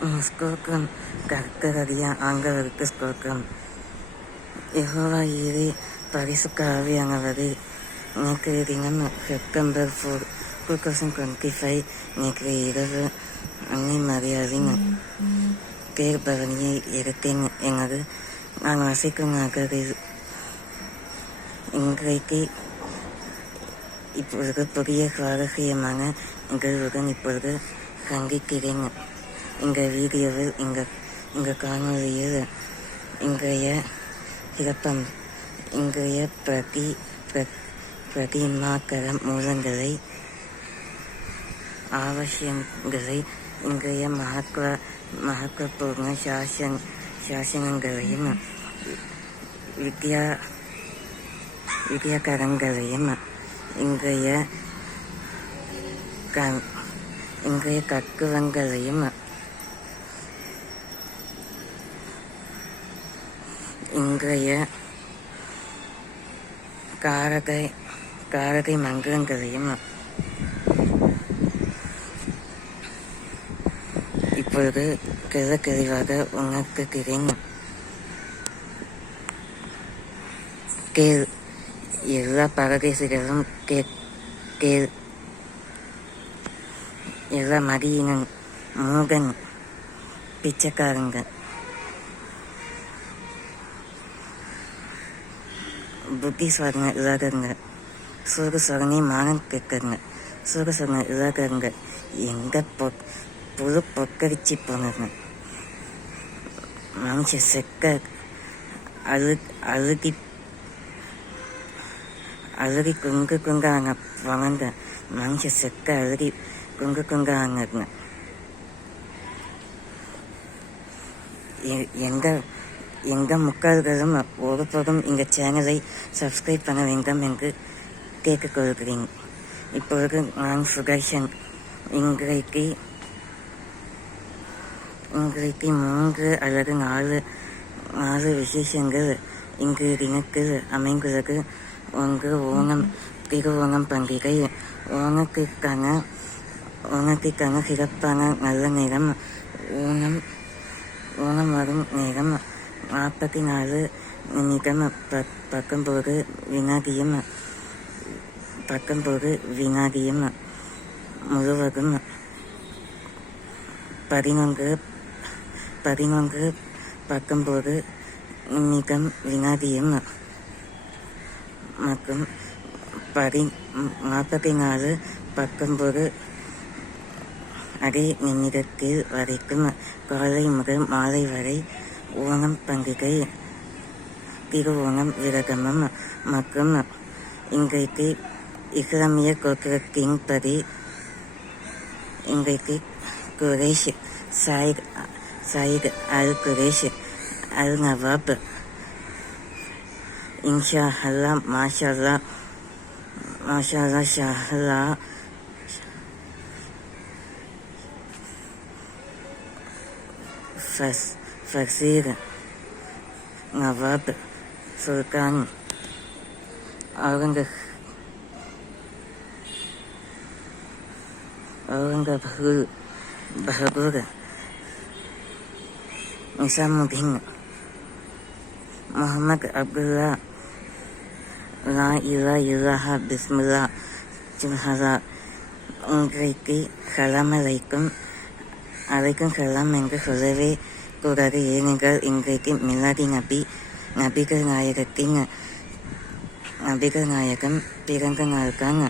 ஸ்கோக்கம் கர்த்தரறிய ஆங்கவருக்கு ஸ்கோக்கம். யெகோவா ஈரே பரிசுத்த ஆவியானவரே, நேற்றைய தினம் செப்டம்பர் 4, 2025 நேற்றைய இரவு அன்னை மரியாவின் தேர்பவனியை எடுத்தேன். எனது நான் வசிக்கும் நகரில் இன்றைக்கு இப்பொழுது புதிய சுவாரஸ்யமான நிகழ்வுடன் இப்பொழுது சந்திக்கிறேன். இந்த வீடியோவில் இந்த காணொலியில் இன்றைய சிறப்பம் இன்றைய பிரதிமாக்கர மூலங்களை அவசியங்களை இன்றைய மகத்துவபூர்ண சாசனங்களையும் வித்யாகரங்களையும் இன்றைய தத்துவங்களையும் இன்றைய காரகை மந்திரங்களையும் இப்பொழுது தெளிவாக உணர்த்துகிறேன். கேள், எல்லா பரதேசிகளும் கேள், எல்லா மதியினும் மூகன் பிச்சைக்காரங்க, புத்தி சொரணை இல்லாதவங்க, சுக சொரணை மானம் கேட்கறங்க, சுக சொரணை இல்லாதவங்க, எங்க புழு பொக்கரிச்சு போனதுங்க, மனுஷ செக்க அழுகி குங்காங்க வளர்ந்த மனுஷ செக்க அழுகி குங்காங்க. எங்க முக்கால்களும் ஒருபோதும் இந்த சேனலை சப்ஸ்கிரைப் பண்ண வேண்டும் என்று கேட்டுக்கொள்கிறேன். இப்பொழுது நான் சுதர்ஷன். இன்றைக்கு 3 அல்லது 4 விசேஷங்கள் இன்றைய தினத்தில் அமைந்துள்ளது. ஒன்று ஓணம், திருவோணம் பண்டிகை. ஓணத்திற்கான சிறப்பான நல்ல நேரம் ஓணம் வரும் நேரம் 44 நிமிடம் 19 வினாடியும் முழுவதும் 11 19 நிமிடம் வினாடியும் மற்றும் 44 19 அரை நிமிடத்தில் வரைக்கும் காலை முதல் மாலை வரை ஓணம் பண்டிகை, திருவோணம் விரதமும் மற்றும் இன்றைக்கு இஸ்லாமிய கோத்திரத்தின்படி இன்றைக்கு குரேஷ் சாயித் அல் குரேஷ் அல் நவாப் இன்ஷா அல்லா மாஷா ஷாஹலா ஃபசீர் நவாப் சுல்தான் அவுரங்கபூர் பஹதூர் நிசாமுதீன் முகமது அப்துல்லா லா இலாஹா பிஸ்மில்லா ஜுஹரா. இன்றைக்கு சலாம் அலைக்கும் சலாம் என்று சொல்லவே கூடாது. ஏனென்றால் இன்றைக்கு மிலாடி நபிகள் நாயகம் பிறந்த நாள்தான்.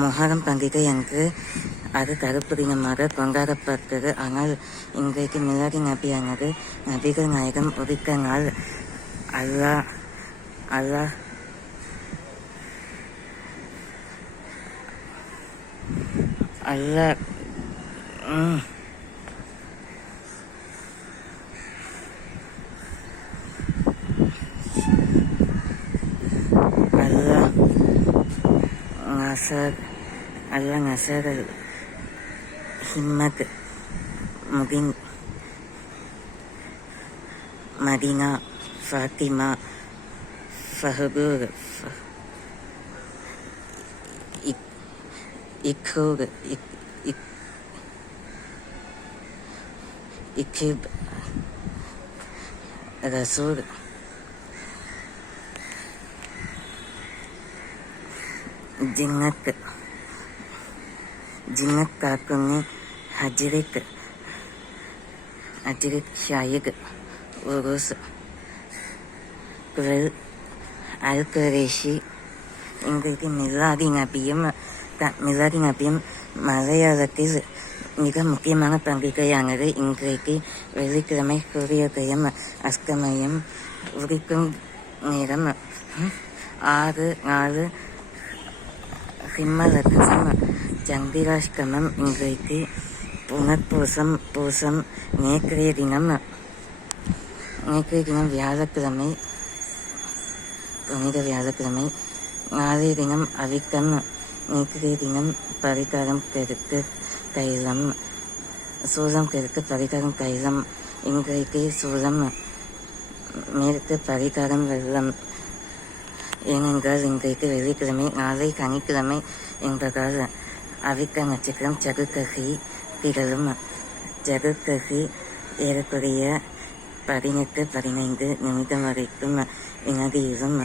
முஹர்ரம் பண்டிகை என்று அது கருப்பு தினமாக கொண்டாடப்பட்டது. ஆனால் இன்றைக்கு மிலாடி நபியானது நபிகள் நாயகம் உதித்த நாள். அல்லாஹ் நசர் ஹிம்மத் முபின் மதீனா ஃபாத்திமா ஃபஹபூர் இக்யூப், ரசூர், ஜின்னத், ஜின்னத் காக்குனி, ஹஜ்ரிக், ஷாயிக், உருஸ், குரல், அல் குரேஷி. இன்றைக்கு மிலாடி நபியும் மலையாளத்தில் மிக முக்கியமான பண்டிகையானது. இன்றைக்கு வெள்ளிக்கிழமை சூரியோதயம் அஸ்தமயம் உதிக்கும் நேரம் 6:04 சிம்மலக்னம் சந்திராஷ்டமம். இன்றைக்கு புனர்பூசம் நேற்றைய தினம் வியாழக்கிழமை, புனித வியாழக்கிழமை. நாளைய தினம் அவிக்கம். நேற்றைய தினம் பரிகாரம் கெடுக்கு தைலம், சூலம் கெடுக்கு பரிகாரம் தைலம். இன்றைக்கு சூலம் மேற்கு பரிகாரம் வெள்ளம். ஏனென்றால் இன்றைக்கு வெள்ளிக்கிழமை, நாளை சனிக்கிழமை என்பதால் அவிக்க நட்சத்திரம் சதுர்கசி திகழும். சதுர்கசி ஏறக்குறைய 18-15 நிமிடம் வரைக்கும் வினாடியிலும்.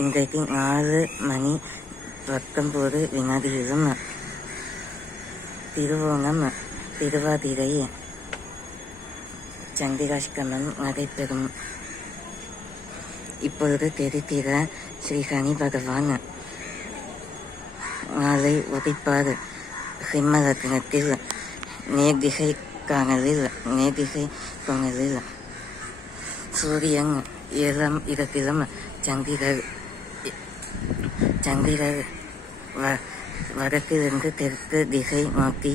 இன்றைக்கு 4:19 வினாடியிலும் திருவோணம் திருவாதிரை சந்திராஷ்டமம் நடைபெறும். இப்பொழுது தெரிகிற ஸ்ரீ சனி பகவான் நாளை உதிப்பார். சிம்ம லக்னத்தில் நேர்திசை கோணலில் சூரியன் 7ஆம் இடத்திலும் சந்திரர் வடக்கிலிருந்து தெற்கு திசை நோக்கி.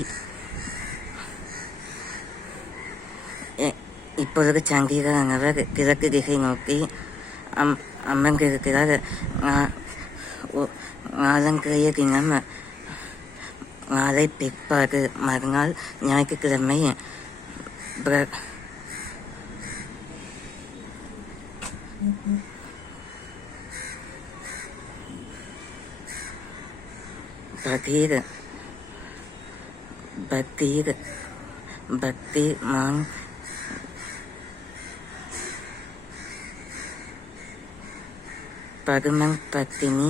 இப்பொழுது சந்திரனவர் கிழக்கு திசை நோக்கி அமர்ந்திருக்கிறார். நாளன்றைய தினம் நாளை பிற்பாடு மறுநாள் ஞாயிற்றுக்கிழமை பக்தி மான் பதுமன் பத்தினி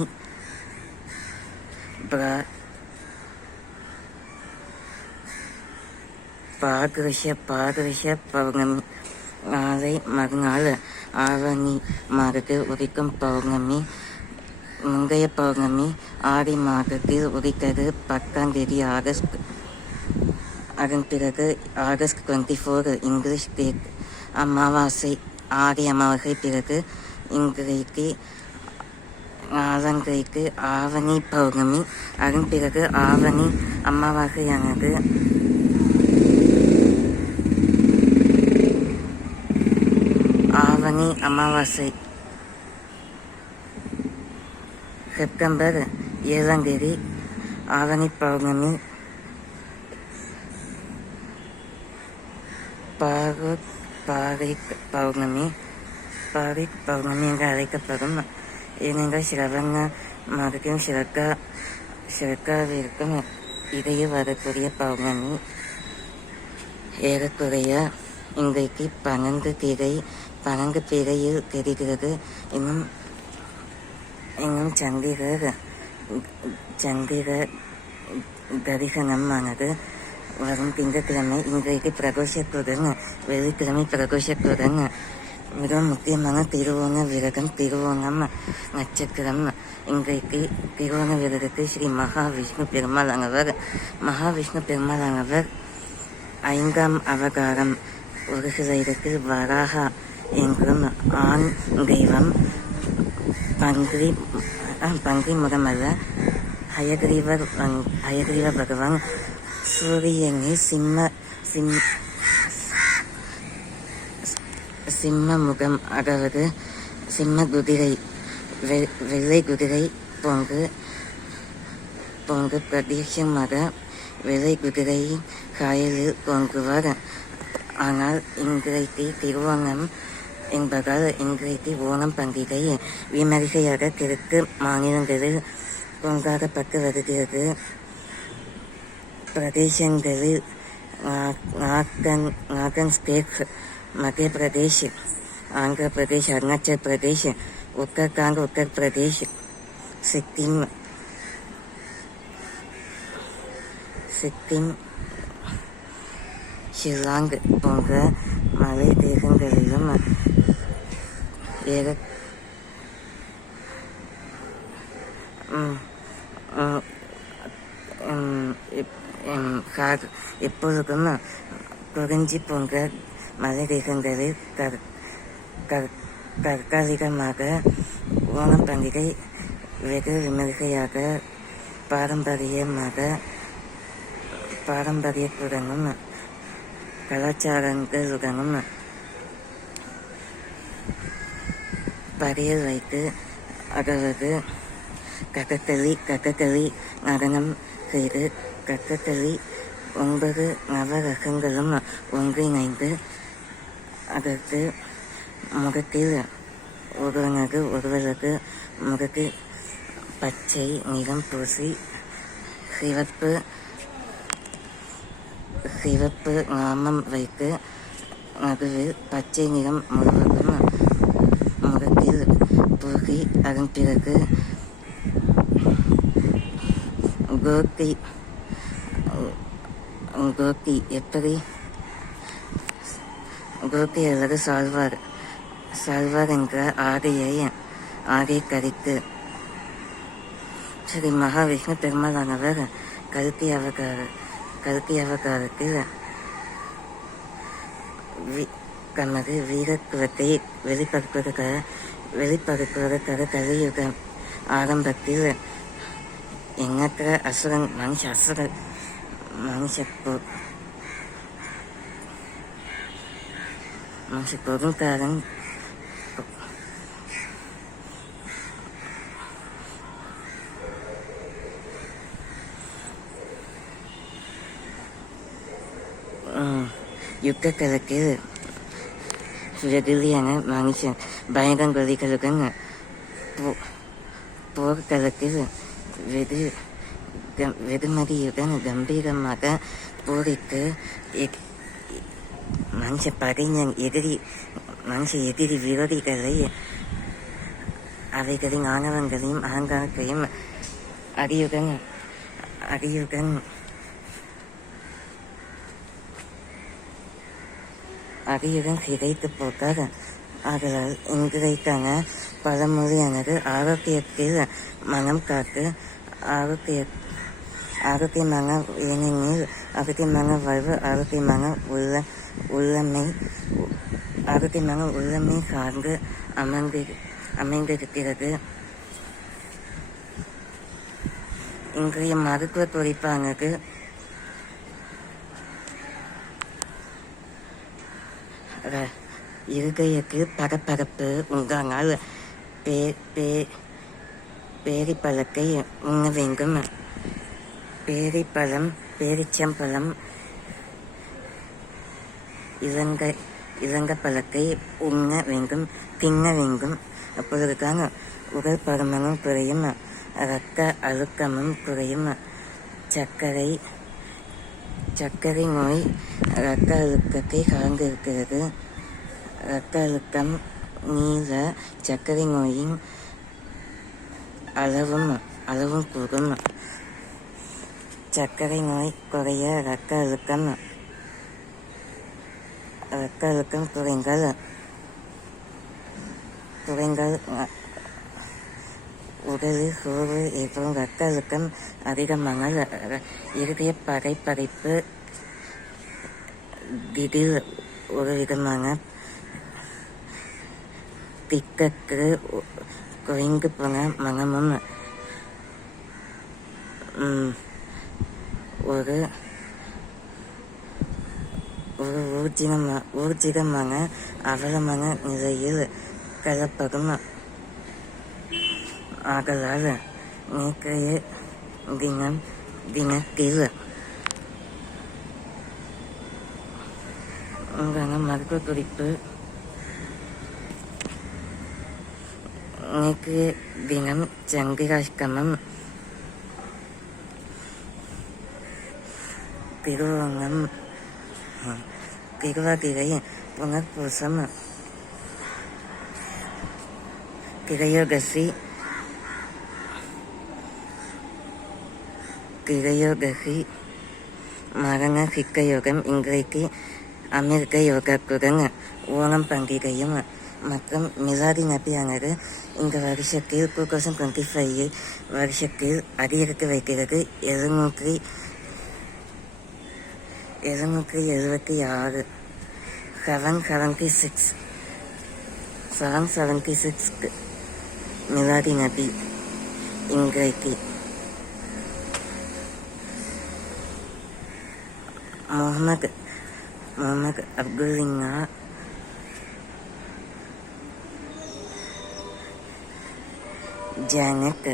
பாதுஷ பௌர்ணமி. நாளை மறுநாள் ஆவணி மாதத்தில் உதிக்கும் பௌர்ணமி. முந்தைய பௌர்ணமி ஆடி மாதத்தில் உதித்தது 10ஆம் தேதி ஆகஸ்ட். அதன் பிறகு ஆகஸ்ட் 24 இங்கிலீஷ் டேட் அமாவாசை, ஆடி அமாவாசை. பிறகு இன்றைக்கு நாளன்றைக்கு ஆவணி பௌர்ணமி. அதன் பிறகு ஆவணி அமாவாசையானது ஆவணி அமாவாசை செப்டம்பர் 7ஆம் தேதி ஆவணி பௌர்ணமி. பாரிக் பௌர்ணமி என்று அழைக்கப்படும். ஏனென்றால் சிரவண மாதத்தையும் சிறக்காவிற்கும் இடையே வரக்கூடிய பௌர்ணமி. ஏறக்குறைய இன்றைக்கு 12 திரையில் தெரிகிறது. இன்னும் சந்திர தரிசனமானது வரும் திங்கட்கிழமை. இன்றைக்கு பிரகோஷத்துடன் வெள்ளிக்கிழமை பிரகோஷத்துடன் மிக முக்கியமான திருவோண விரதம், திருவோணம் நட்சத்திரம். இன்றைக்கு திருவோண விரதத்தை ஸ்ரீ மகாவிஷ்ணு பெருமாளானவர் 5ஆம் அவதாரம். ஒரு சில இடத்தில் வராகா என்றும் ஆண் தெய்வம், பன்றி முகமல்ல, ஹயக்ரீவ பகவான் சூரியனை சிம்ம முகம், அதாவது சிம்ம குதிரை, வெள்ளை குதிரை போன்று பிரதேசமாக வெள்ளை குதிரை காயலில் தோன்றுவார். ஆனால் இன்றைக்கு திருவோணம் என்பதால் இன்றைக்கு ஓணம் பண்டிகை விமரிசையாக கிழக்கு மாநிலங்களில் கொண்டாடப்பட்டு வருகிறது. பிரதேசங்களில் नागन स्टेट, मध्य प्रदेश, आंध्र प्रदेश, अरुणाचल प्रदेश, उत्तराखंड उत्तर प्रदेश, சிக்கிம் ஷில்லாங் போன்ற மலை தேசங்களிலும் எப்பொழுதும் குறிஞ்சி போன்ற மலை தேசங்களில் தற்காலிகமாக ஓணம் பண்டிகை வெகு விமர்சையாக பாரம்பரியத்துடனும் கலாச்சாரங்களுடனும் படையல் வைத்து அதாவது கதகளி நடனம் செய்து கதகளி 9 நவரகங்களும் ஒன்றிணைந்து அதற்கு முகத்தில் ஒருவருக்கு முகத்தில் பச்சை நிறம் பூசி சிவப்பு நாமம் வைத்து நடுவில் பச்சை நிறம் முழுவதும் முகத்தில் பூசி அதன் பிறகு கோத்தி எப்படி கோத்தி அல்லது சால்வார் என்ற ஆடை கரித்து ஸ்ரீ மகாவிஷ்ணு பெருமாளானவர் கல்கி அவதாரத்தில் தமது வீரத்துவத்தை வெளிப்படுத்துவதற்காக கலியுக ஆரம்பத்தில் எண்ணற்ற மனுஷ பொருட்காரன் யுத்தக்களத்தில் சுயதிலியான மனுஷன் பயங்கரங்களுடன் போர்க்களத்தில் வெகுமதியுடன் கம்பீரமாக போரிட்டு மனுஷ எதிரி விரோதிகளை அவைகளின் ஆணவங்களையும் அகங்காரத்தையும் அடியுடன் சிதைத்து போட்டார். ஆதலால் இன்றைக்கான பழமொழியானது ஆரோக்கியத்தில் மனம் காத்து ஆரோக்கியமான ஏனெனில் ஆரோக்கியமான வாழ்வு ஆரோக்கியமான உள்ளமை சார்ந்து அமைந்திருக்கிறது. இன்றைய மருத்துவ குறிப்பானது இருதயக்கு பரபரப்பு உண்டானால் பேரிப்பழத்தை உண்ண வேண்டும். பேரிச்சம்பழம், இலங்கப்பழத்தை தின்ன வேண்டும். அப்பொழுதுதான் உடல் பருமனும் குறையும், இரத்த அழுத்தமும் குறையும். சர்க்கரை நோய் இரத்த அழுத்தத்தை சார்ந்திருக்கிறது. இரத்த அழுத்தம் நீள சர்க்கரை நோயின் அளவும் கூடும். சர்க்கரை நோய் குறைய இரத்த அழுத்தம் குறைந்தால் உடலில் சோர்வு ஏற்படும். இரத்த அழுத்தம் அதிகமானால் இருதய படைப்பு திடீர் ஒரு விதமான திக்கக்கு குறைந்து போன மனமும் ஒரு ஊர்ஜிதமான அவலமான நிலையில் கலப்படும். ஆகலால் நேற்றைய தினத்தில் உண்டான மருத்துவ குறிப்பு. நேற்றைய தினம் சந்திராஷ்டமம், திருவோணம், கிருவாகிரை புனர்பூசம் கிரயோகசி மரண சிக்க யோகம் இன்றைக்கு அமெரிக்க யோகாக்குடன் ஓணம் பண்டிகையும் மற்றும் மிலாடி நபியானது இந்த வருஷத்தில் 2025 வருஷத்தில் அதிகரித்து வைக்கிறது 776 776 மிலாடி நபி இன்றைக்கு முகமது அப்துல்லிங்கா ஜானட்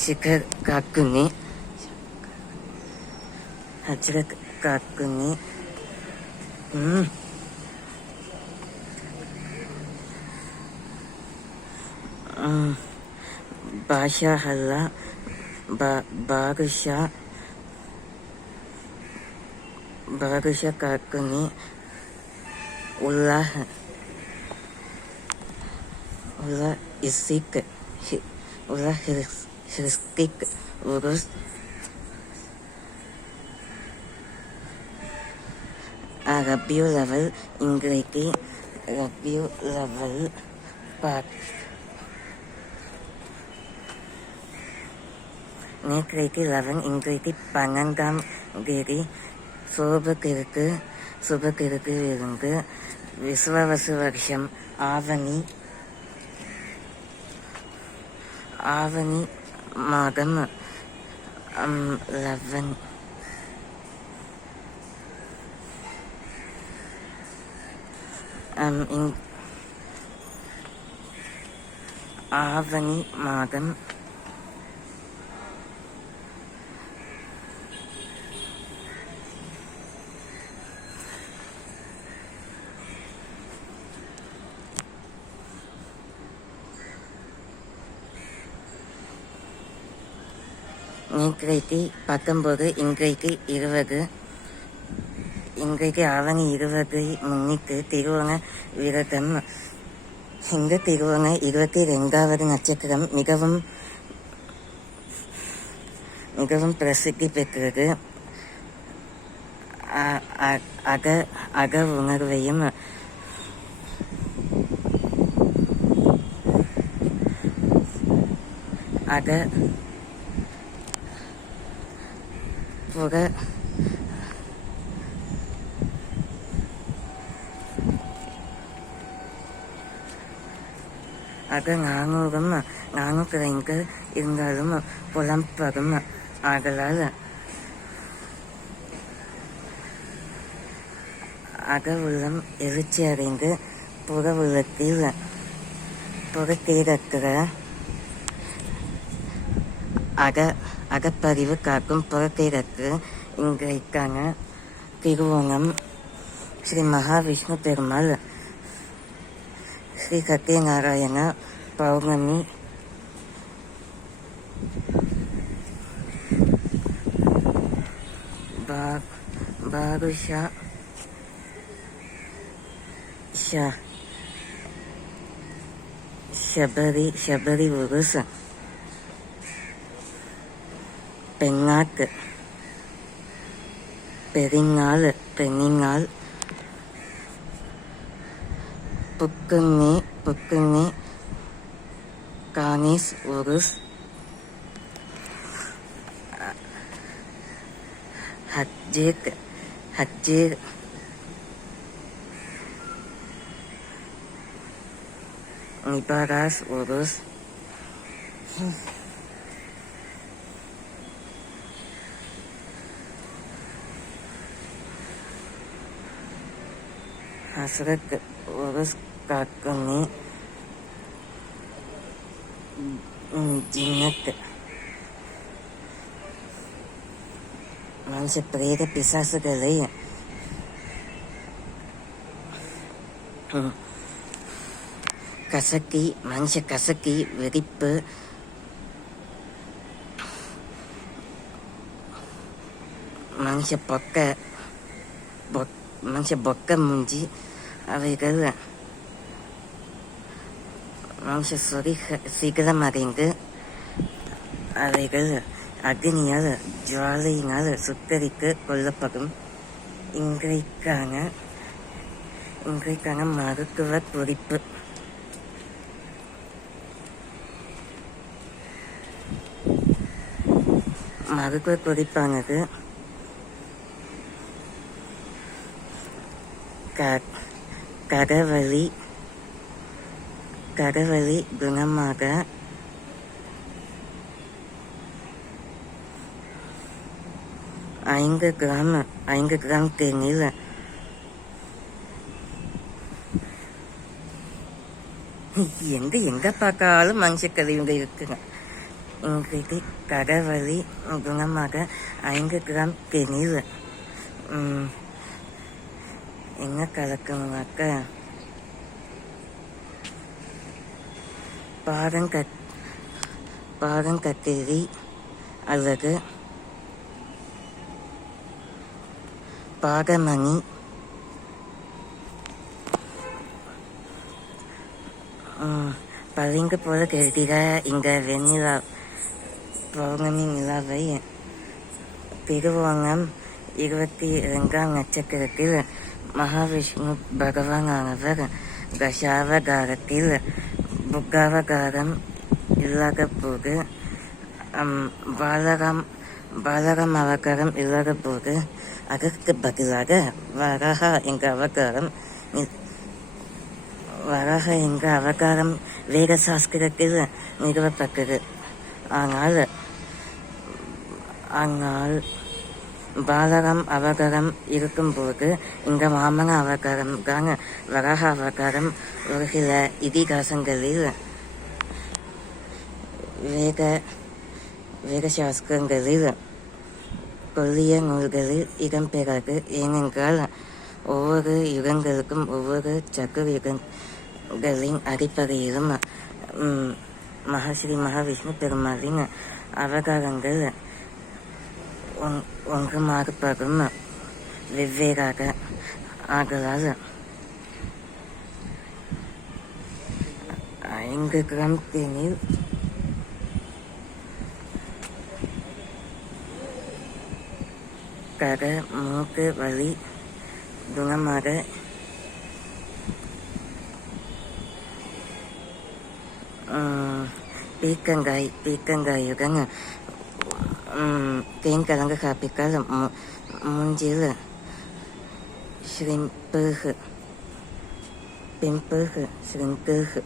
ஷிகர் காக்குனி ஹஜ்ரத் காக்குனி பாஷா ஹல்லா பாகுஷா காக்குனி உல்லாஹ் இசிக் ஹிஸ்கிக் உருஸ் ரபியு லெவல் இன்றைக்கு ரபியு லெவல் நேற்றைக்கு 11 இன்றைக்கு 12ஆம் தேதி சுபகிருக்கு இருந்து விஸ்வாவசு வருஷம் ஆவணி மாதம் 11 ஆவணி மாதம் நேற்றைக்கு 19 இன்றைக்கு 20 இன்றைக்கு ஆவணி 20 முன்னிட்டு திருவோண விரதம். இந்த திருவோண 22வது நட்சத்திரம் மிகவும் பிரசித்தி பெற்றது. அக உணர்வையும் அக 405 இருந்தாலும் புலம்பரும் ஆகலால் அக உள்ளம் எழுச்சி அடைந்து புற உள்ளத்தில் புறத்தேடற்ற அகப்பறிவு காக்கும் புறத்தேடற்ற இன்றைக்கான திருவோணம் ஸ்ரீ மகாவிஷ்ணு பெருமாள் ஸ்ரீ சத்யநாராயண பௌர்ணமி பாகுஷா ஷபரி உருஸ் பெண்ணாக்கு பெண்ணினாள் புக்குன்னி கானிஸ் உருஸ் ஹஜ்ஜீர் நிபாராஸ் உருஸ் ஹஸ்ரத் உருஸ் காக்குனி ஜின்னத் மனுஷ பிரேத பிசாசுகளை கசக்கி வெடிப்பு மனுஷ பொக்க மூஞ்சி அவைகள் மனுஷ சிகரமடைந்து அவைகள் அக்னியால் ஜுவாலையினால் சுட்டரித்து கொல்லப்படும். இன்றைக்கான மருத்துவ குறிப்பு. மருத்துவ குறிப்பானது கரவலி குணமாக 5 கிராம் தேநீர் எங்க பார்த்தாலும் மனுஷக்கழிவுங்க இருக்குங்க. இன்றைக்கு கரவலி குணமாக 5 கிராம் தேநீர் என்ன கலக்கணுனாக்க பாதங்கத்திரி அல்லது பாதமணி பளிங்கு போல கெடுகிற இந்த வெண்ணிலா பௌர்ணமி நிலாவை திருவோணம் 22ஆம் நட்சத்திரத்தில் மகாவிஷ்ணு பகவானானவர் தசாவதாரத்தில் புக்காவதாரம் இல்லாத போது பாலகம் அவதாரம் இல்லாத போது அதற்கு பதிலாக வராக என்ற அவதாரம் வேத சாஸ்திரத்தில் நிறுவப்பட்டது. ஆனால் பாலகம் அவதாரம் இருக்கும்போது இந்த வாமன அவதாரம் தான் வராக அவதாரம் ஒரு சில இதிகாசங்களில் வேத சாஸ்திரங்களில் கொல்லிய நூல்களில் இடம்பெறாது. ஏனென்றால் ஒவ்வொரு யுகங்களுக்கும் ஒவ்வொரு சக்கரயுகங்களின் அடிப்படையிலும் ஸ்ரீ மகாவிஷ்ணு பெருமாளின் அவதாரங்கள் ஒன்று மாறுபடும் வெவ்வேறாக. ஆகலால் 5 கிராம் தேநீர் மூக்கு வலி குணமாக பீக்கங்காயுடன் தேன் கலந்து சாப்பிட்டால் மூஞ்சில் பிம்பிள்ஸ்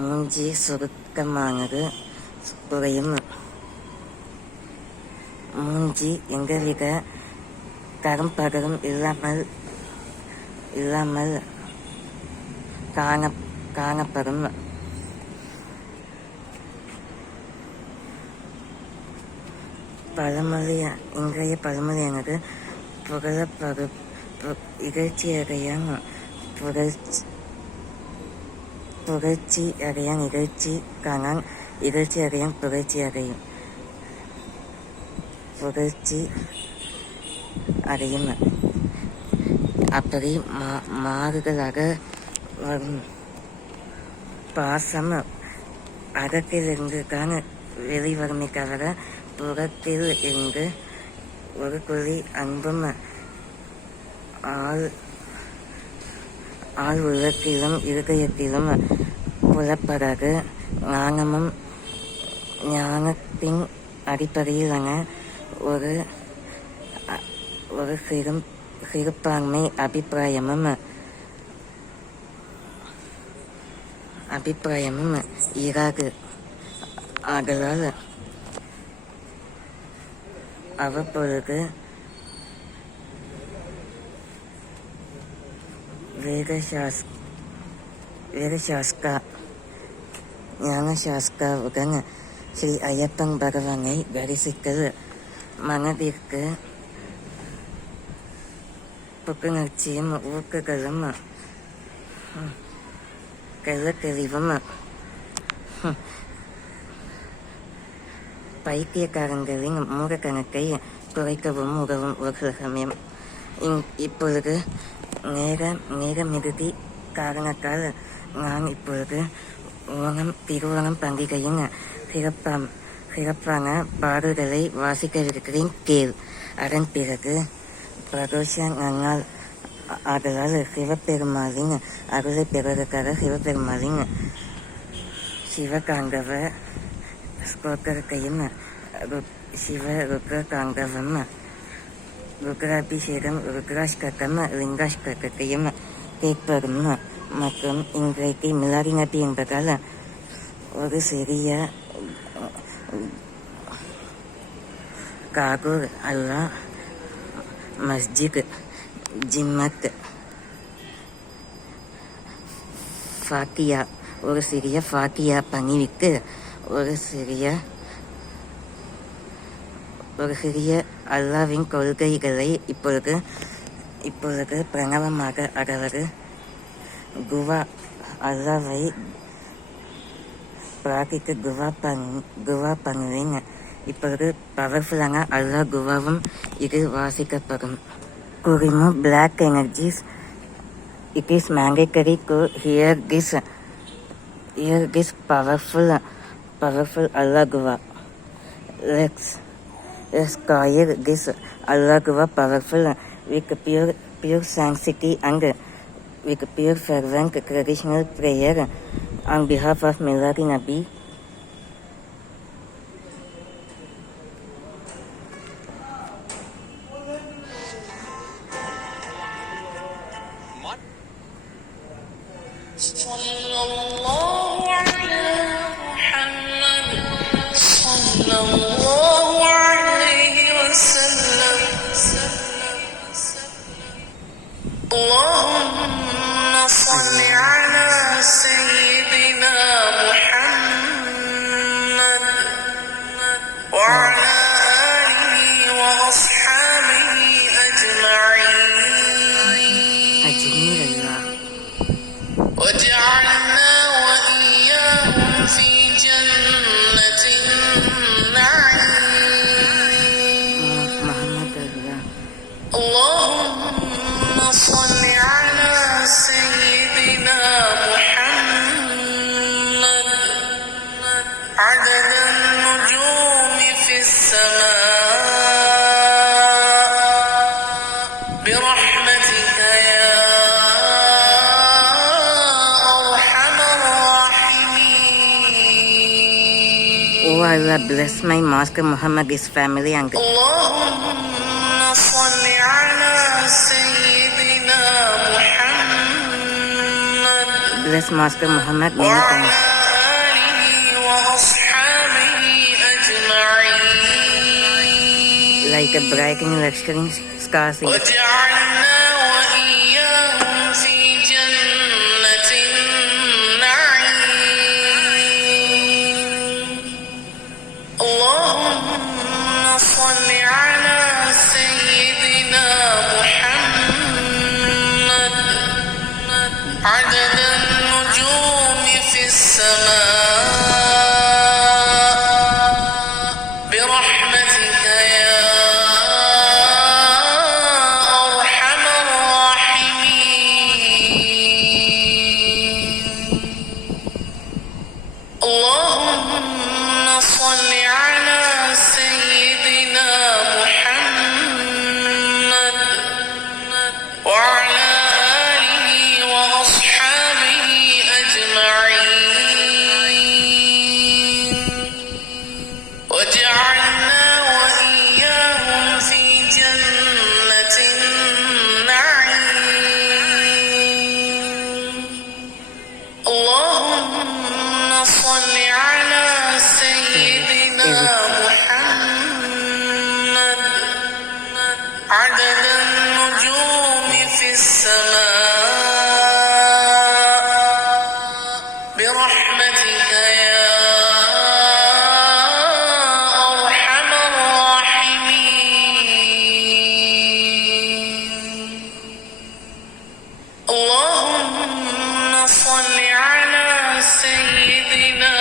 மூஞ்சி சுருக்கமானது குறையும். மூஞ்சி எந்தவித கரும்பகரும் இல்லாமல் காணப்படும். இன்றைய பழமொழியானது இகழ்ச்சியடையான் இகழ்ச்சி காணான் இகழ்ச்சியடையான் புகழ்ச்சி அடையும். அப்படி மாறுதலாக வரும். பாசம் அகத்திலிருந்து தான் வெளிவருமே தவிர புறத்தில் இருந்து ஒரு குழி அன்பும் ஆள் உள்ளத்திலும் இருதயத்திலும் புலப்படாது. ஞானத்தின் அடிப்படையிலான ஒரு சிறுபான்மை அபிப்பிராயமும் இராது. ஆதலால் அவ்வப்பொழுது ஞானசாஸ்காவுடன் ஸ்ரீ ஐயப்பன் பகவானை தரிசித்தல் மனதிற்கு புத்துணர்ச்சியும் ஊக்குகளும் தெளிவும் பைத்தியக்காரங்களின் மூடக்கணக்கை குறைக்கவும் உதவும் ஒரு கிரகமியம். இப்பொழுது நேர மிகுதி காரணத்தால் நான் இப்பொழுது திருவோணம் பண்டிகையின் சிறப்பான பாடல்களை வாசிக்கவிருக்கிறேன் கேள். அதன் பிறகு பிரதோஷ நன்னாள் ஆதலால் சிவபெருமாளின் அருளை பெறுவதற்காக சிவபெருமாளின் சிவகாண்டவ ஸ்தோத்திரத்தையும் சிவ ருத்ர தாண்டவம், ருத்ராபிஷேகம், ருத்ராஷ்டகம், லிங்காஷ்டகத்தையும் கேட்பதும் மற்றும் இன்றைக்கு மிலாடி நபி என்பதால் ஒரு சிறிய காகூர் அல்லா மஸ்ஜித் ஜிம்மத் ஃபாத்தியா ஒரு சிறிய ஃபாத்தியா பண்ணிவிட்டு ஒரு சிறிய அல்லாவின் கொள்கைகளை இப்பொழுது பிரணவமாக அதாவது குவா அல்லாவை பிரார்த்தித்து குவா பண்ணுவேன். இப்பொழுது பவர்ஃபுல்லான அல்லா குவாவும் இது வாசிக்கப்படும். Kurimo black energies, it is mandatory to hear this powerful Allah Gua. Let's call this Allah Gua powerful with pure sanctity and with pure fervent traditional prayer on behalf of Miladi Nabi. Oh Allah, bless my Master Muhammad, his family and bless Master Muhammad many times. Like a bright and glittering stars in اللهم صل على سيدنا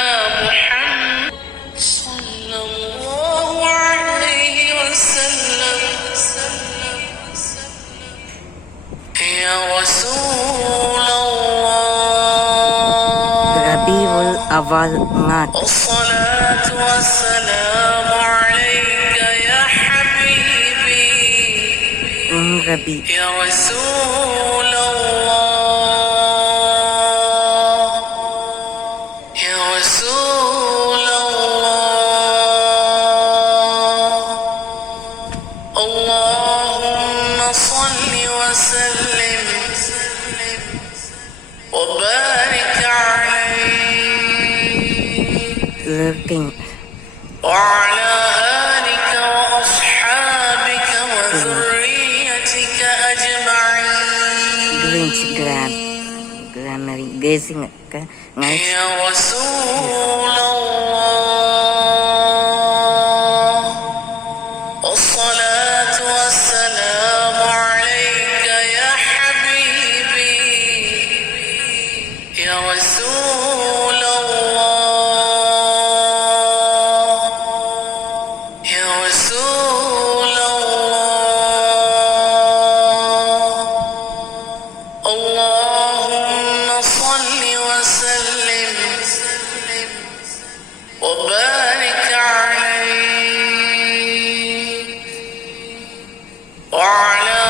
والأول نات. الصلاة والسلام عليك يا حبيبي ربي يا رسول الله يا رسول الله اللهم صل وسلم وبارك عليه lurking وعلى آلك وأصحابك وذريتك Grinch أجمعين grammar gazing nice. يا رسول الله الصلاة والسلام عليك يا حبيبي يا رسول الله يا رسول الله اللهم صل وسلم وبارك عليه وعلى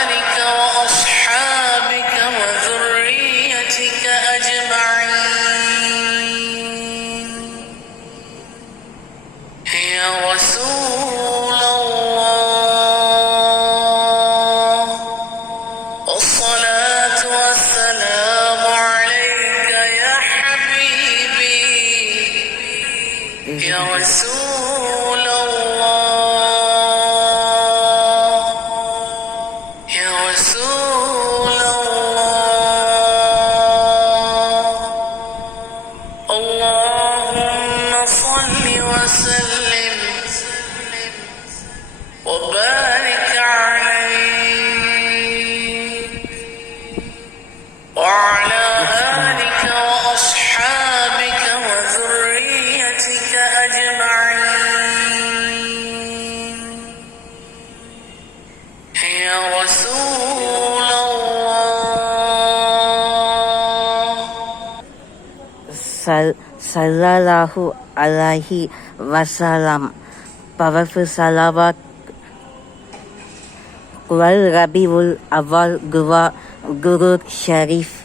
آلك وأصحابك وذريتك أجمعين يا رسول الله الصلاة والسلام عليك يا حبيبي يا رسول الله يا رسول الله اللهم صل وسلم وبارك عليه وعلى آلك وأصحابك وذريتك أجمعين يا رسول الله Sallallahu alaihi wasallam. Powerful salawat wal Rabiul Awal Guru Sharif.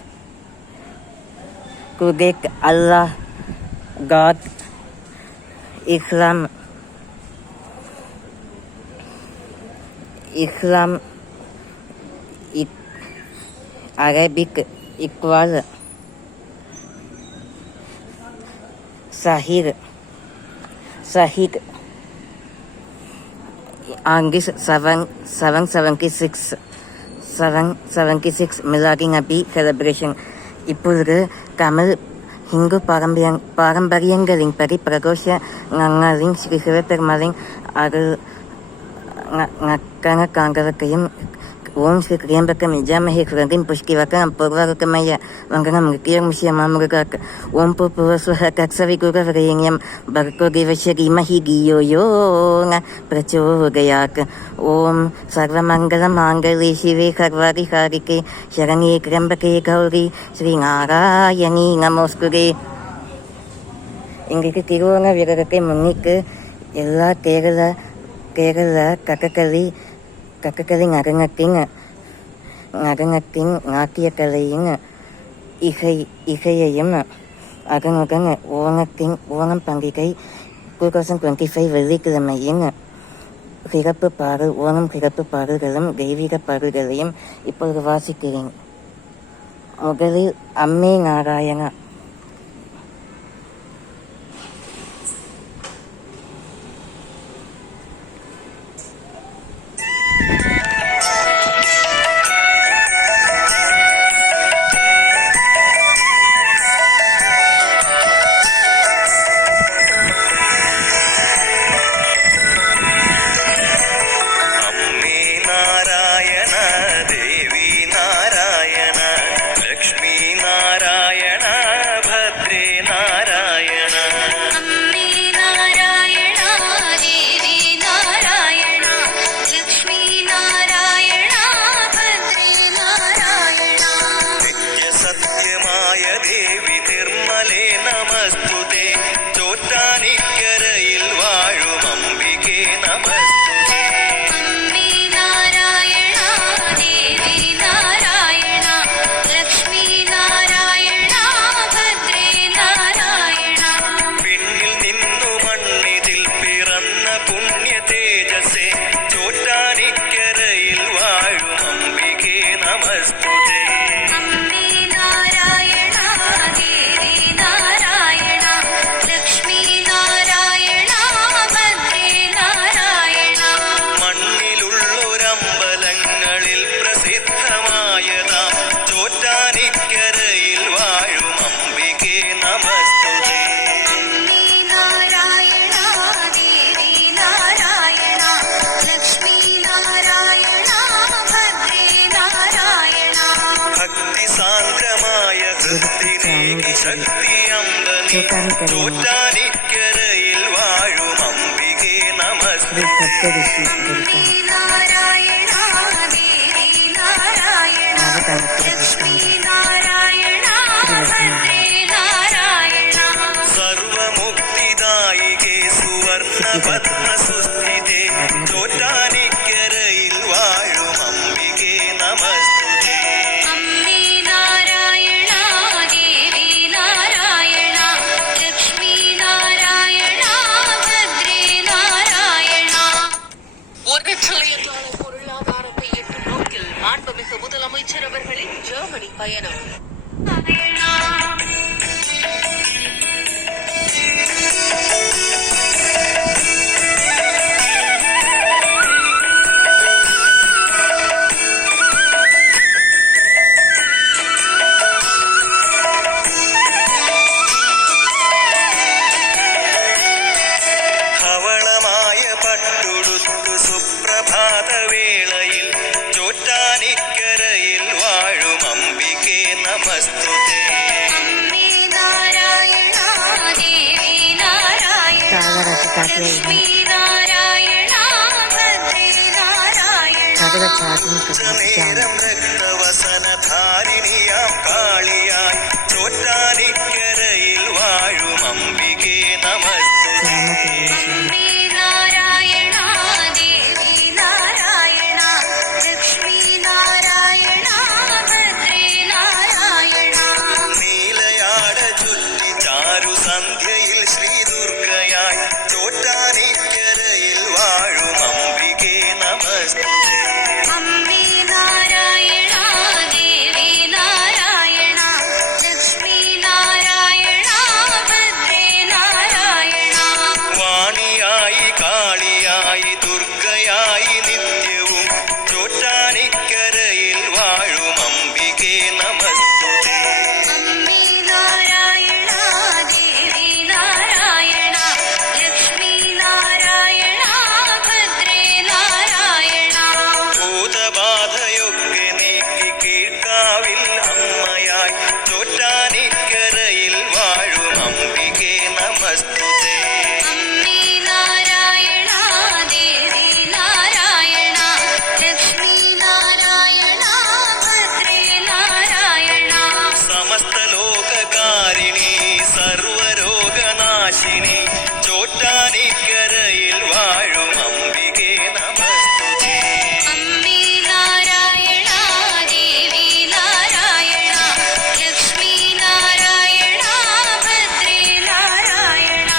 Kudek Allah God Islam Arabic equal Sahid Angus 776 Miladi Nabi celebration. இப்பொழுது தமிழ் ஹிந்து பாரம்பரியங்களின்படி பிரதோஷ நன்னாளின் ஸ்ரீ சிவபெருமாளின் அருள் காண்கிறதையும் ஓம் ஸ்ரீ கிரியம்பக்கம் இஜாமஹே குரங்கின் புஷ்கிவக்கம் பூர்வருக்கமய வங்கனம் முக்கியமுஷியமாமுருகாக் ஓம் பூர்வசுஹ கக்ஸவி குரவரேண்யம் பர்கோ திவஷரீமஹி கியோயோங்க பிரச்சோதயாக் ஓம் சர்வமங்கலமாங்கலே சிவே சர்வாதிகாரிகே சரண்யே கிரம்பகே கௌரி ஸ்ரீ நாராயணி நமோஸ்குரே. இன்றைக்கு திருவோண விரதத்தை முன்னிட்டு எல்லா கேரள கக்ககளி நகனத்தின் நாட்டியக்கலையின் இசையையும் அதனுடன் ஓணம் பண்டிகை 2025 வெள்ளிக்கிழமையின் ஓணம் சிறப்பு பாடல்களும் தெய்வீக பாடல்களையும் இப்பொழுது வாசிக்கிறேன். முதலில் அம்மே நாராயணா. देवी नारायण लक्ष्मी नारायण നമസ്തുതേ ചോറ്റാനിക്കരയിൽ വാഴും അംബികേ നമസ്തുതേ അമ്മേ നാരായണ ദേവി നാരായണ ലക്ഷ്മി നാരായണ ഭദ്രേ നാരായണ പിന്നിൽ നിന്നു മണ്ണിതിൽ പിറന്ന പുണ്യ തേജസ്സേ ചോറ്റാനിക്കരയിൽ വാഴും അംബികേ നമസ്തുതേ അമ്മേ നാരായണ ദേവി നാരായണ ലക്ഷ്മി നാരായണ ഭദ്രേ നാരായണ മണ്ണിലുള്ളൊരമ്പലങ്ങളിൽ പ്രസിദ്ധമായതാം ചോറ്റാനിക്കരയിൽ വാഴും അംബികേ നമസ്തുതേ അമ്മേ നാരായണ ദേവി നാരായണ ലക്ഷ്മി നാരായണ ഭദ്രേ നാരായണ ഭക്തി സാന്ദ്രമായ ഹൃത്തിനേകി ശക്തി അമ്പലി ചോറ്റാനിക്കരയിൽ വാഴും അംബികേ ശ്രീ നമസ്തുതേ സപ്തഋഷി അമ്മേ നാരായണ ദേവി നാരായണ ലക്ഷ്മി നാരായണ ഭദ്രേ നാരായണ സർവമുക്തിദായികേ സുവർണ പത്മസുസ്ഥിതേ ചോറ്റാനിക്കരയിൽ വാഴും അംബികേ നമസ്തുതേ അമ്മേ നാരായണ ദേവി നാരായണ ലക്ഷ്മി നാരായണ ഭദ്രേ നാരായണ $1 trillion பொருளாதாரத்தை எட்டும் நோக்கில் மாண்புமிகு முதலமைச்சர் அவர்களின் ஜெர்மனி பயணம். ധവളമായ പട്ടുടുത്തു സുപ്രഭാതവേളയിൽ ചോറ്റാനിക്കരയിൽ വാഴും അംബികേ നമസ്തുതേ അമ്മേ നാരായണ ദേവി നാരായണ ലക്ഷ്മി നാരായണ ഭദ്രേ നാരായണ നേരം രക്തവസനധാരിണിയാം കാളിയായി ചോറ്റാനിക്കരയിൽ വാഴും അംബികേ നമസ്തുതേ അമ്മേ നാരായണ ദേവി നാരായണ ലക്ഷ്മി നാരായണ ഭദ്രേ നാരായണ നീലയാട ചുറ്റി ചാരു സന്ധ്യയിൽ ശ്രീദുർഗയായി ചോറ്റാനിക്കരയിൽ വാഴും അംബികേ നമസ്തുതേ അമ്മേ നാരായണ ദേവി നാരായണ ലക്ഷ്മി നാരായണ ഭദ്രേ നാരായണ വാണിയായി കാളിയായി ദുർഗയായി നിത്യവും ചോറ്റാനിക്കരയിൽ വാഴും അംബികേ നമസ്തുതേ അമ്മേ നാരായണ ദേവി നാരായണ ലക്ഷ്മി നാരായണ ഭദ്രേ നാരായണ ഭൂതബാധയൊക്കെ നീക്കി കീഴ്ക്കാവിൽ അമ്മയായി ചോറ്റാനിക്കരയിൽ വാഴും അംബികേ നമസ്തുതേ അമ്മേ നാരായണ ദേവി നാരായണ ലക്ഷ്മി നാരായണ ഭദ്രേ നാരായണ സമസ്ത ലോകകാരിണി സർവരോഗനാശിനി ചോറ്റാനിക്കരയിൽ വാഴും അംബികേ നമസ്തുതേ അമ്മേ നാരായണ ദേവി നാരായണ ലക്ഷ്മി നാരായണ ഭദ്രേ നാരായണ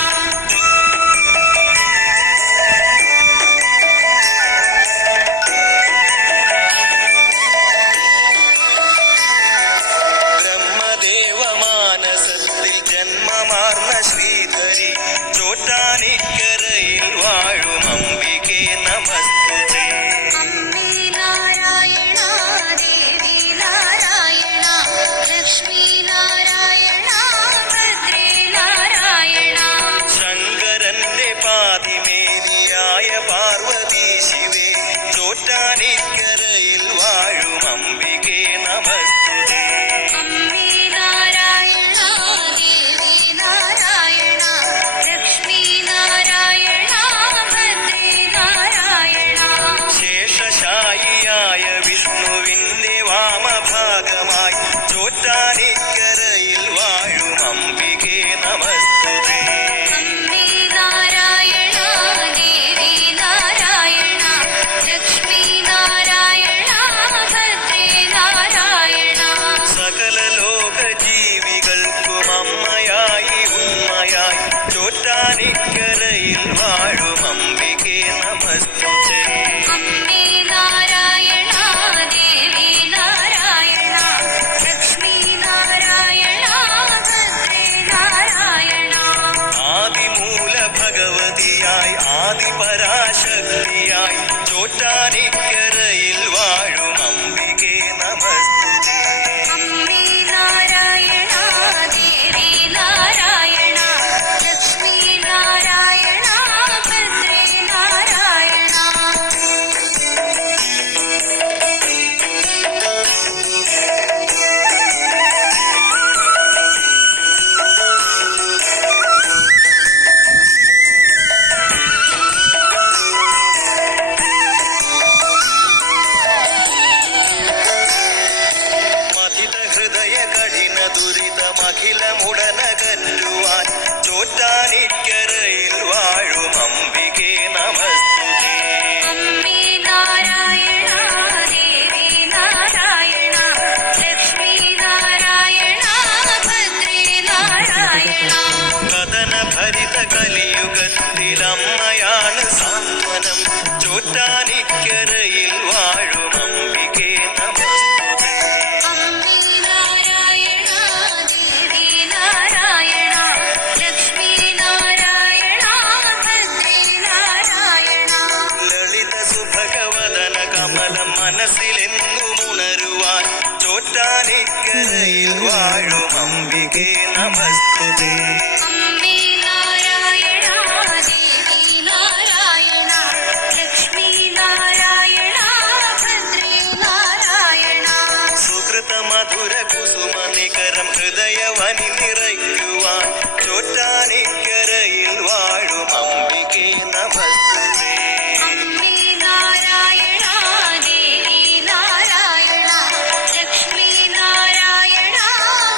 ബ്രഹ്മദേവ മാനസത്തിൽ ജന്മമാർന്ന ശ്രീധരി ചോറ്റാനിക്കരയിൽ വാഴും അംബികേ നമസ്തുതേ അമ്മേ നാരായണ ദേവി നാരായണ ലക്ഷ്മി നാരായണ ഭദ്രേ നാരായണ ശങ്കരന്റെ പാതിമേനിയായ പാർവതി ശിവേ ചോറ്റാനിക്കരയിൽ വാഴും അംബികേ നമസ്തുതേ അമ്മേ നാരായണ ദേവി നാരായണ ലക്ഷ്മി നാരായണ ഭദ്രേ നാരായണ അമ്പലക്കരയിൽ വാഴും അംബികേ നമസ്തുതേ. അമ്മേ നാരായണ ദേവി നാരായണ ലക്ഷ്മി നാരായണ ഭദ്രേ നാരായണ. ആദിമൂല ഭഗവതിയായി ആദിപരാശക്തിയായി ചോറ്റാനിക്കരയിൽ വാഴും അംബികേ നമസ്തുതേ. അമ്മേ നാരായണ ദേവി നാരായണ ലക്ഷ്മി നാരായണ ഭദ്രേ നാരായണ. മഥിത ഹൃദയ കഠിന ദുരിതമഖിലമുടനകറ്റുവാൻ ചോറ്റാനിക്കരയിൽ വാഴും അംബികേ നമസ്തുതേ. അമ്മേ നാരായണ ദേവി നാരായണ ലക്ഷ്മി നാരായണ ഭദ്രേ നാരായണ. കഥന ഭരിത കലിയുഗത്തിലമ്മയാണ് സാന്ത്വനം ചോറ്റാനിക്കരയിൽ വാഴും അംബികേ നമസ്തുതേ. അമ്മേ നാരായണ ദേവി നാരായണ ലക്ഷ്മി നാരായണ ഭദ്രേ നാരായണ. ലളിത സുഭഗവദന കമലം മനസ്സിലെന്നും ഉണരുവാൻ ചോറ്റാനിക്കരയിൽ വാഴും അംബികേ നമസ്തുതേ. അമ്മേ നാരായണ ദേവി നാരായണ ലക്ഷ്മി നാരായണ ഭദ്രേ നാരായണ. സുകൃത മധുര കുസുമ നികരം ഹൃദയവനി നിറയ്ക്കുവാൻ ചോറ്റാനിക്കരയിൽ വാഴും അംബികേ നമസ്തുതേ. അമ്മേ നാരായണ ദേവി നാരായണ ലക്ഷ്മി നാരായണ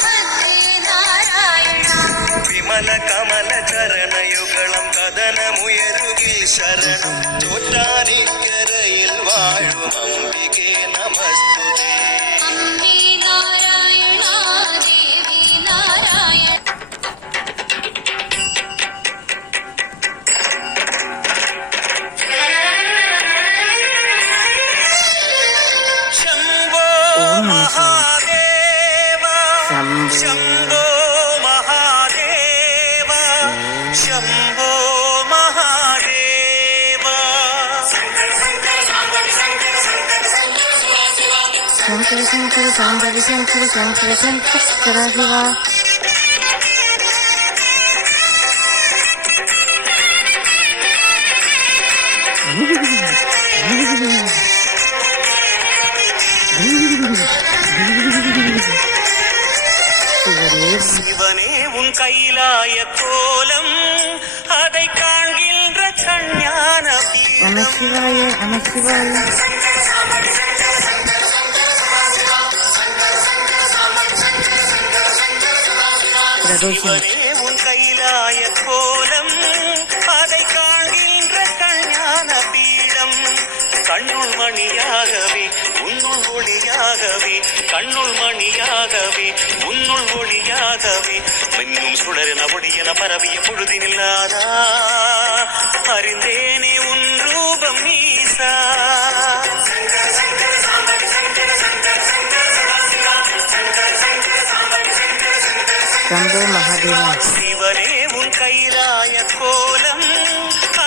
ഭദ്രേ നാരായണ. വിമല കമല ചരണയുഗളം കഥനമുയരുകിൽ ശരണം ചോറ്റാനിക്കരയിൽ വാഴും അംബികേ നമസ്തുതേ. അമ്മേ നാരായണ ദേവി നാരായണ. ശംഭോ ഓം മഹാദേവ ശംഭോ. ശംഭോ മഹാദേവ ശംഭോ മഹാദേവ. ശങ്കര ശങ്കര സാംബരി ശങ്കര ശങ്കര ശങ്കര സദാശിവ. சிவனே உன் கைலாய கோலம் அதை காண்கின்ற கஞ்ஞான நம சிவாய நம சிவாய. பிரதோஷம். சிவனே உன் கைலாய கோலம் அதை காண்கின்ற கஞ்ஞான பீடம். கண்ணுள் மணியாகவே உன்னுள் ஒளியாகவே கண்ணுள் மணியாகவே உன்னுள் ஒளியாகவே மின்னும் சுடரென ஒளியென பரவிய பொழுதினில்லாதா அறிந்தேனே உன் ரூபம் ஈசா. ശംഭോ മഹാദേവ. சிவனே உன் கைலாய கோலம்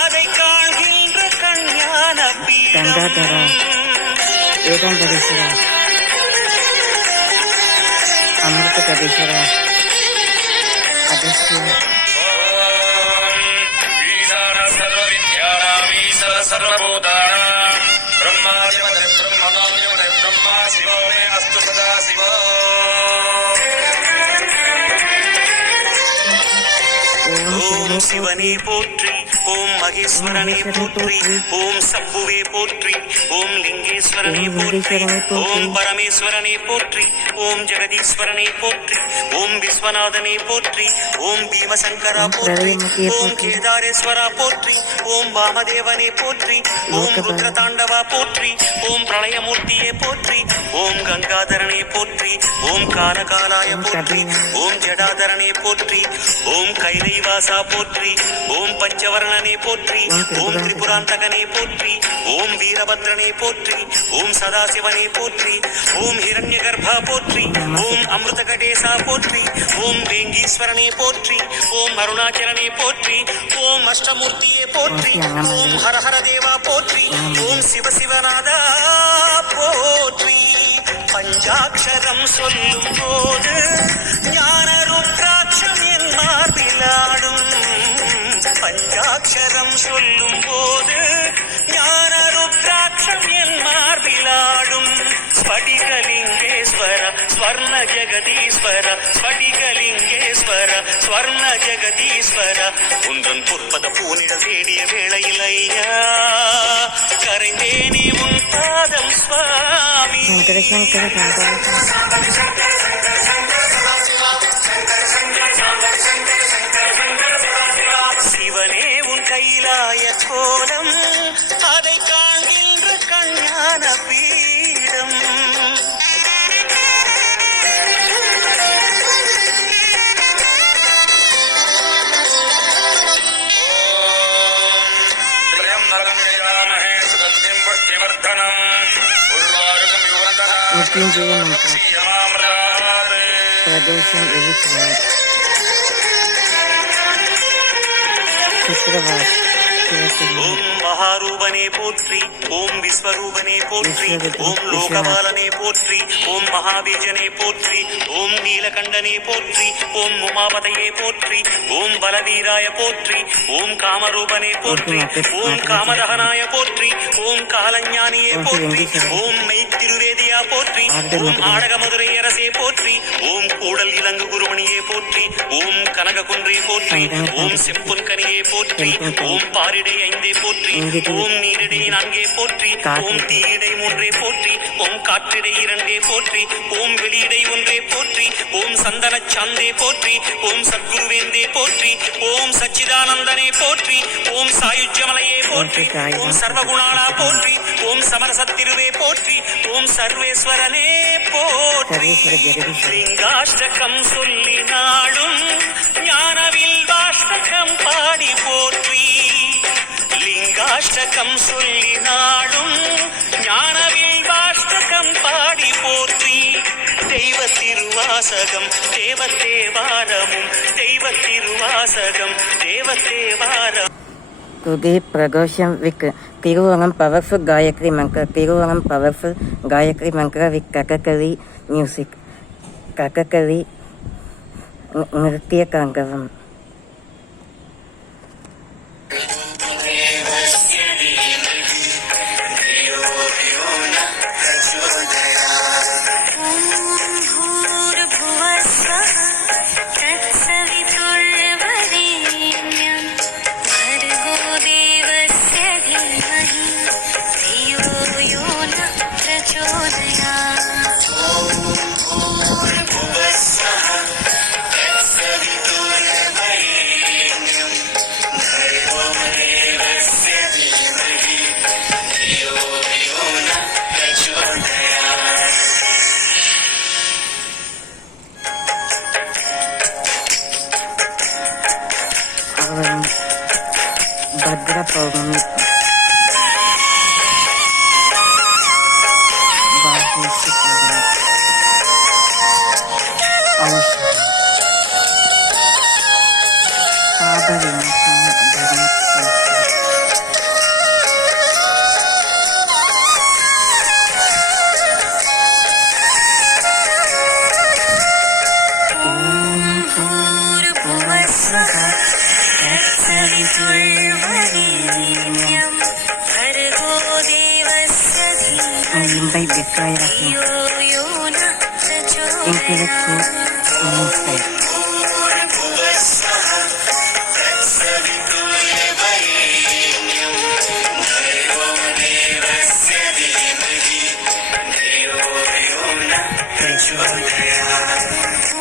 அதை காண்கின்ற கஞ்ஞான ഗംഗാധര பீடம். ഏകാന്തരേശ്വര അമൃതകടേശ്വര അഗസ്ത്യ. ईशान सर्वविद्यानामीश्वर सर्वभूतानां ब्रह्माधिपति ब्रह्मणाधिपति ब्रह्मा शिवो मे अस्तु सदा शिवो. ஓம் சிவனே போற்றி ஓம் மகேஸ்வரனே போற்றி ஓம் சம்புவே போற்றி ஓம் லிங்கேஸ்வரனே போற்றி ஓம் பரமேஸ்வரனே போற்றி ஓம் ஜெகதீஸ்வரனே போற்றி ஓம் விஸ்வநாதனே போற்றி ஓம் பீமசங்கரா போற்றி ஓம் கேதாரேஸ்வரா போற்றி ஓம் வாமதேவனே போற்றி ஓம் ருத்ரதாண்டவா போற்றி ஓம் பிரளயமூர்த்தியே போற்றி ஓம் கங்காதரனே போற்றி ஓம் காலகாலாய போற்றி ஓம் ஜடாதரனே போற்றி ஓம் கைலைவாசா போற்றி ஓம் பஞ்சவர்ண திரிபுரபாலனே போற்றி ஓம் திரிபுராந்தகனே போற்றி ஓம் வீரபத்ரனே போற்றி ஓம் சதாசிவனே போற்றி ஓம் ஹிரண்யகர்பா போற்றி ஓம் அமிர்தகடேசா போற்றி ஓம் வேங்கீஸ்வரனே போற்றி ஓம் அருணாச்சலனே போற்றி ஓம் அஷ்டமூர்த்தியே போற்றி ஓம் ஹரஹர தேவா போற்றி ஓம் சிவசிவநாதா போற்றி பஞ்சாட்சரம் சொல்லும் போது ஞான ருத்ராட்சம் என் மார்பிலாடும் பஞ்சாட்சரம் சொல்லும் போது ஞான ருத்ராட்சம் என் மார்பிலாடும் ஸ்படிகலிங்கேஸ்வர ஸ்வர்ண ஜெகதீஸ்வர ஸ்படிகலிங்கேஸ்வர ஸ்வர்ண ஜெகதீஸ்வர உன்றன் பொற்பத பூனிடல் தேடிய வேளையில் ஐயா கரைந்தேனே உன் பாதம் சுவாமி சிவனே உன் கைலாய கோலம் அதை காண்கின்ற கஞான பீடம் त्र्यम्बकं यजामहे सुगन्धिं पुष्टिवर्धनम् उर्वारुकं युवन्तः मृत्युञ्जय मंत्र क्षीयमामृतात् प्रदोषम विविधवार शुक्रवार ஓம் மகாரூபனே போற்றி ஓம் விஸ்வரூபனே போற்றி ஓம் லோகபாலனே போற்றி ஓம் மகாபீஜனே போற்றி ஓம் நீலகண்டனே போற்றி ஓம் உமாபதையே போற்றி ஓம் பலவீராய போற்றி ஓம் காமரூபனே போற்றி ஓம் காமதகனாய போற்றி ஓம் காலஞானியே போற்றி ஓம் மெய்த்திருவேதியா போற்றி ஓம் ஆடகமதுரை அரசே போற்றி ஓம் கூடல் இலங்கு குருமணியே போற்றி ஓம் கனககுன்றே போற்றி ஓம் செம்பொன்கனியே போற்றி ஓம் பாரிடை ஐந்தே போற்றி ஓம் நீரிடை நான்கே போற்றி ஓம் தீயிடை மூன்றே போற்றி ஓம் காற்றிடை இரண்டே போற்றி ஓம் வெளியிடை ஒன்றே போற்றி ஓம் சந்தன சாந்தே போற்றி ஓம் சத்குருவேந்தே போற்றி ஓம் சச்சிதானந்தனே போற்றி ஓம் சாயுஜ்யமலையே போற்றி ஓம் சர்வகுணாளா போற்றி ஓம் சமரசத்திருவே போற்றி ஓம் சர்வேஸ்வரனே போற்றி லிங்காஷ்டகம் சொல்லி நாடும் ஞானவில் வாஷ்டகம் பாடி போற்றி லிங்காஷ்டகம் சொல்லி நாடும் ஞானவில் வாஷ்டகம் பாடி போற்றி தெய்வ திருவாசகம் தேவத்தேவாரமும் தெய்வ Thiruvasagam தேவத்தேவாரம் Today Pradosham with Tiruvanam powerful Gayatri mantra. Tiruvanam powerful Gayatri mantra with Kakakali music. Kakakali Nritya Kangavam. Bhadra Purnami Vahushi Purnami Ausha Pabarinakam Dharma Invite the fire of intellectual insight.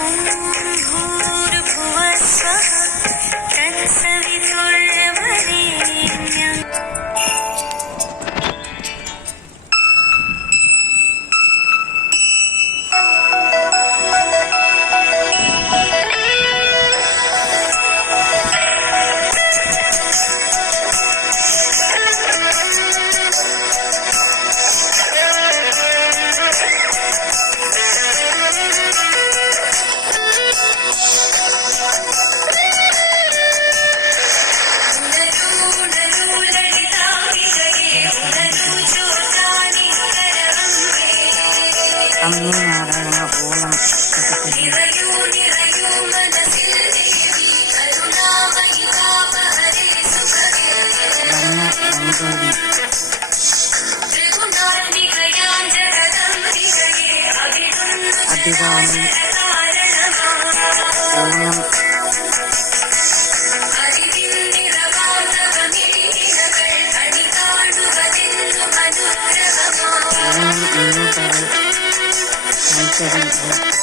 Kari है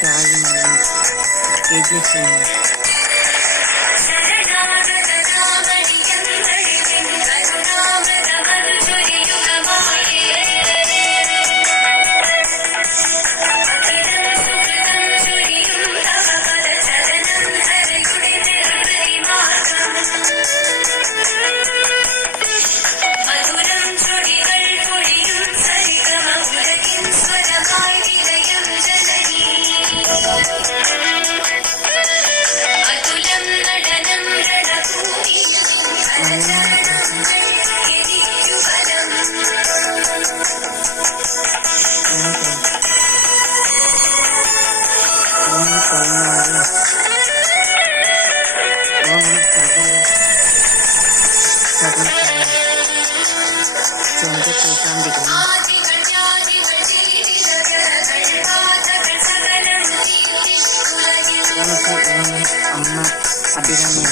Charlie KJ Singh अम्मा अभिरामी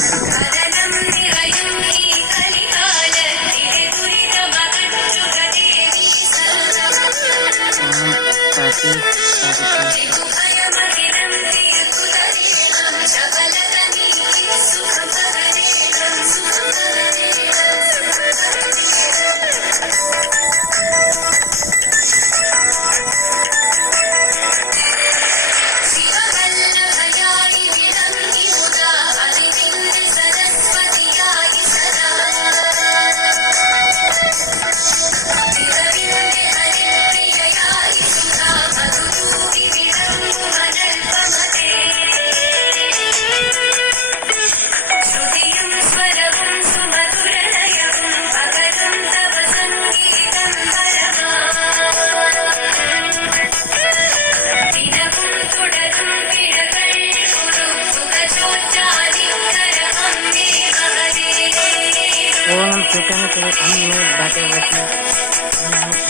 ओम चुकन के अन्य बातें